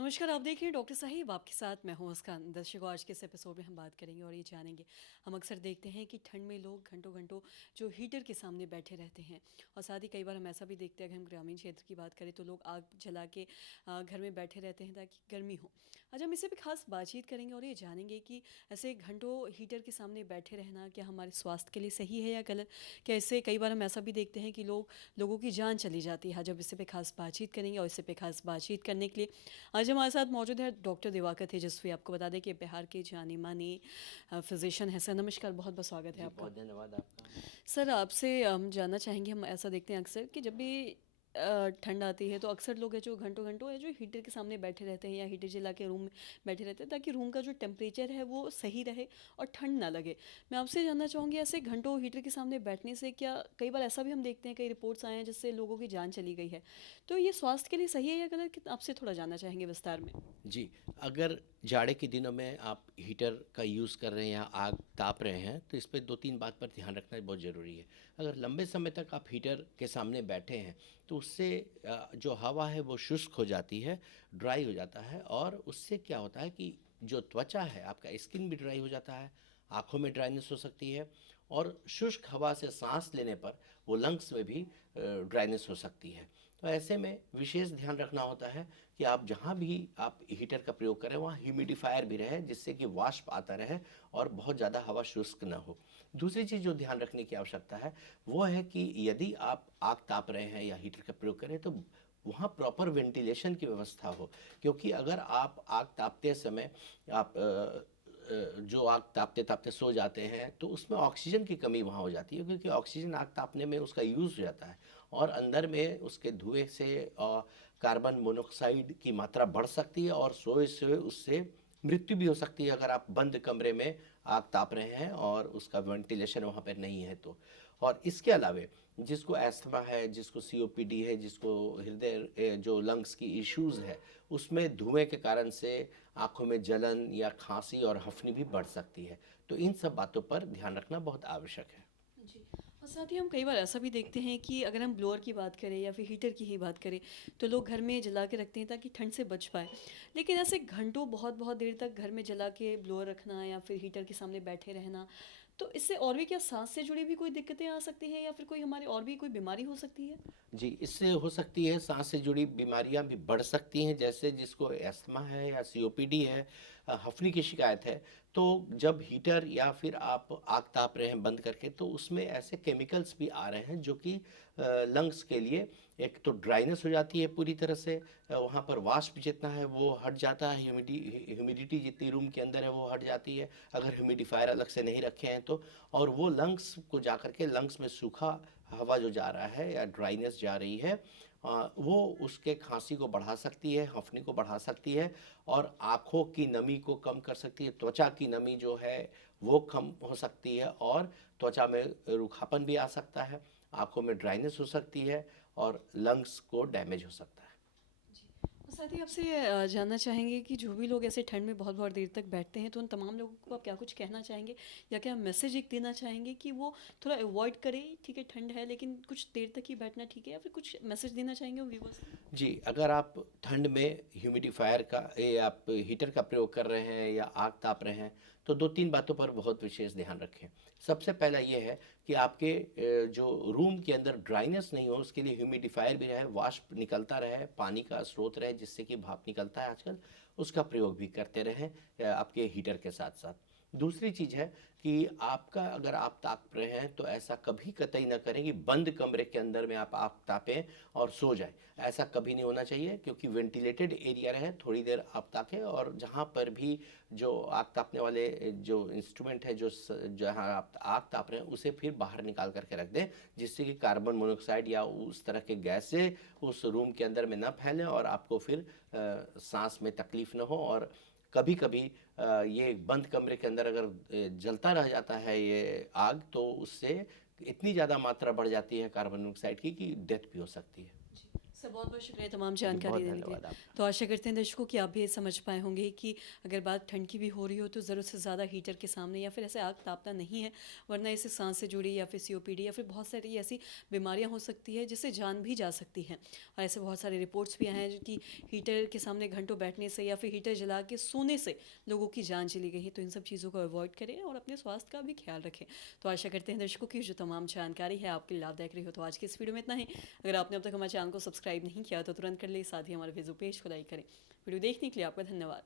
नमस्कार, आप देख रहे हैं डॉक्टर साहिब आपके साथ मैं हूं मुस्कान। दर्शकों, आज के इस एपिसोड में हम बात करेंगे और ये जानेंगे। हम अक्सर देखते हैं कि ठंड में लोग घंटों घंटों जो हीटर के सामने बैठे रहते हैं और साथ ही कई बार हम ऐसा भी देखते हैं, अगर हम ग्रामीण क्षेत्र की बात करें तो लोग आग जला के घर में बैठे रहते हैं ताकि गर्मी हो। आज हम इसे भी खास बातचीत करेंगे और ये जानेंगे कि ऐसे घंटों हीटर के सामने बैठे रहना क्या हमारे स्वास्थ्य के लिए सही है या गलत। क्या इससे कई बार हम ऐसा भी देखते हैं कि लोगों की जान चली जाती है। जब इसे पे खास बातचीत करेंगे और इसे पे खास बातचीत करने के लिए आज हमारे साथ मौजूद है डॉक्टर दिवाकर तेजस्वी। आपको बता दें कि बिहार के जाने माने फिजिशियन हैं। सर नमस्कार, बहुत बहुत स्वागत है जी, आपका। बहुत धन्यवाद आपका। सर आपसे हम जानना चाहेंगे, हम ऐसा देखते हैं अक्सर कि जब भी ठंड आती है तो अक्सर लोग है जो घंटों घंटों है जो हीटर के सामने बैठे रहते हैं या हीटर जला के रूम में बैठे रहते हैं ताकि रूम का जो टेम्परेचर है वो सही रहे और ठंड ना लगे। मैं आपसे जानना चाहूँगी, ऐसे घंटों हीटर के सामने बैठने से क्या कई बार ऐसा भी हम देखते हैं, कई रिपोर्ट्स आए हैं जिससे लोगों की जान चली गई है। तो ये स्वास्थ्य के लिए सही है या गलत, आपसे थोड़ा जानना चाहेंगे विस्तार में। जी, अगर जाड़े के दिनों में आप हीटर का यूज़ कर रहे हैं या आग ताप रहे हैं, तो इस पे 2-3 बात पर ध्यान रखना बहुत ज़रूरी है। अगर लंबे समय तक आप हीटर के सामने बैठे हैं, तो उससे जो हवा है वो शुष्क हो जाती है, ड्राई हो जाता है और उससे क्या होता है कि जो त्वचा है, आपका स्किन भी ड्राई हो जाता है, आँखों में ड्राइनेस हो सकती है और शुष्क हवा से साँस लेने पर वो लंग्स में भी ड्राइनेस हो सकती है। तो ऐसे में विशेष ध्यान रखना होता है कि आप जहाँ भी आप हीटर का प्रयोग करें वहाँ ह्यूमिडिफायर भी रहे, जिससे कि वाष्प आता रहे और बहुत ज़्यादा हवा शुष्क ना हो। दूसरी चीज़ जो ध्यान रखने की आवश्यकता है वो है कि यदि आप आग ताप रहे हैं या हीटर का प्रयोग करें तो वहाँ प्रॉपर वेंटिलेशन की व्यवस्था हो, क्योंकि अगर आप आग तापते समय आप जो आग तापते तापते सो जाते हैं तो उसमें ऑक्सीजन की कमी वहाँ हो जाती है, क्योंकि ऑक्सीजन आग तापने में उसका यूज़ हो जाता है और अंदर में उसके धुएं से कार्बन मोनोऑक्साइड की मात्रा बढ़ सकती है और सोए सोए उससे मृत्यु भी हो सकती है, अगर आप बंद कमरे में आग ताप रहे हैं और उसका वेंटिलेशन वहाँ पर नहीं है तो। और इसके अलावे जिसको एस्थमा है, जिसको सीओपीडी है, जिसको हृदय जो लंग्स की इश्यूज़ है, उसमें धुएं के कारण से आँखों में जलन या खांसी और हफ्नी भी बढ़ सकती है। तो इन सब बातों पर ध्यान रखना बहुत आवश्यक है। जी। और साथ ही हम कई बार ऐसा भी देखते हैं कि अगर हम ब्लोअर की बात करें या फिर हीटर की ही बात करें तो लोग घर में जला के रखते हैं ताकि ठंड से बच पाए। लेकिन ऐसे घंटों बहुत बहुत देर तक घर में जला के ब्लोअर रखना या फिर हीटर के सामने बैठे रहना, तो इससे और भी क्या सांस से जुड़ी भी कोई दिक्कतें आ सकती हैं या फिर कोई हमारे और भी कोई बीमारी हो सकती है। जी, इससे हो सकती है सांस से जुड़ी बीमारियां भी बढ़ सकती हैं, जैसे जिसको अस्थमा है या सीओपीडी है, हफ्नी की शिकायत है। तो जब हीटर या फिर आप आग ताप रहे हैं बंद करके, तो उसमें ऐसे केमिकल्स भी आ रहे हैं जो कि लंग्स के लिए, एक तो ड्राइनेस हो जाती है पूरी तरह से, वहाँ पर वाष्प जितना है वो हट जाता है, ह्यूमिडिटी जितनी रूम के अंदर है वो हट जाती है अगर ह्यूमिडिफायर अलग से नहीं रखे हैं तो। और वो लंग्स को जा कर के लंग्स में सूखा हवा जो जा रहा है या ड्राइनेस जा रही है, वो उसके खांसी को बढ़ा सकती है, हफ्नी को बढ़ा सकती है और आँखों की नमी को कम कर सकती है, त्वचा की नमी जो है वो कम हो सकती है और त्वचा में रूखापन भी आ सकता है, आँखों में ड्राइनेस हो सकती है और लंग्स को डैमेज हो सकता है। जी। और साथ ही आपसे जानना चाहेंगे कि जो भी लोग ऐसे ठंड में बहुत बहुत देर तक बैठते हैं तो उन तमाम लोगों को आप क्या कुछ कहना चाहेंगे या क्या मैसेज एक देना चाहेंगे कि वो थोड़ा अवॉइड करें। ठीक है, ठंड है लेकिन कुछ देर तक ही बैठना ठीक है, या फिर कुछ मैसेज देना चाहेंगे वो व्यूवर्स को। जी, अगर आप ठंड में ह्यूमिडिफायर का आप हीटर का प्रयोग कर रहे हैं या आग ताप रहे हैं, तो 2-3 बातों पर बहुत विशेष ध्यान रखें। सबसे पहला ये है कि आपके जो रूम के अंदर ड्राइनेस नहीं हो, उसके लिए ह्यूमिडिफायर भी रहे, वाष्प निकलता रहे, पानी का स्रोत रहे जिससे कि भाप निकलता है आजकल, उसका प्रयोग भी करते रहें आपके हीटर के साथ-साथ। दूसरी चीज़ है कि आपका अगर आप ताप रहे हैं तो ऐसा कभी कतई ना करें कि बंद कमरे के अंदर में आप आग तापें और सो जाएं। ऐसा कभी नहीं होना चाहिए, क्योंकि वेंटिलेटेड एरिया रहे, थोड़ी देर आप ताकें और जहाँ पर भी जो आग तापने वाले जो इंस्ट्रूमेंट है, जो जहाँ आप आग ताप रहे हैं उसे फिर बाहर निकाल करके रख दें, जिससे कि कार्बन मोनोऑक्साइड या उस तरह के गैस से उस रूम के अंदर में न फैलें और आपको फिर सांस में तकलीफ न हो। और कभी कभी ये बंद कमरे के अंदर अगर जलता रह जाता है ये आग, तो उससे इतनी ज़्यादा मात्रा बढ़ जाती है कार्बन मोनोऑक्साइड की कि डेथ भी हो सकती है। सर बहुत बहुत शुक्रिया तमाम जी, जानकारी बहुत देने के लिए। धन्यवाद आपका। तो आशा करते हैं दर्शकों कि आप भी ये समझ पाए होंगे कि अगर बात ठंड की भी हो रही हो तो ज़रूरत से ज़्यादा हीटर के सामने या फिर ऐसे आग तापना नहीं है, वरना इससे सांस से जुड़ी या फिर सीओपीडी या फिर बहुत सारी ऐसी बीमारियां हो सकती है जिससे जान भी जा सकती है। और ऐसे बहुत सारे रिपोर्ट्स भी आए हैं जो कि हीटर के सामने घंटों बैठने से या फिर हीटर जला के सोने से लोगों की जान चली गई है। तो इन सब चीज़ों को अवॉइड करें और अपने स्वास्थ्य का भी ख्याल रखें। तो आशा करते हैं दर्शकों की जो तमाम जानकारी है आपके लिए लाभदायक रही हो। तो आज की इस वीडियो में इतना ही। अगर आपने अब तक हमारे चैनल को सब्सक्राइब नहीं किया तो तुरंत कर ले, साथ ही हमारे फेसबुक पेज को लाइक करें। वीडियो देखने के लिए आपका धन्यवाद।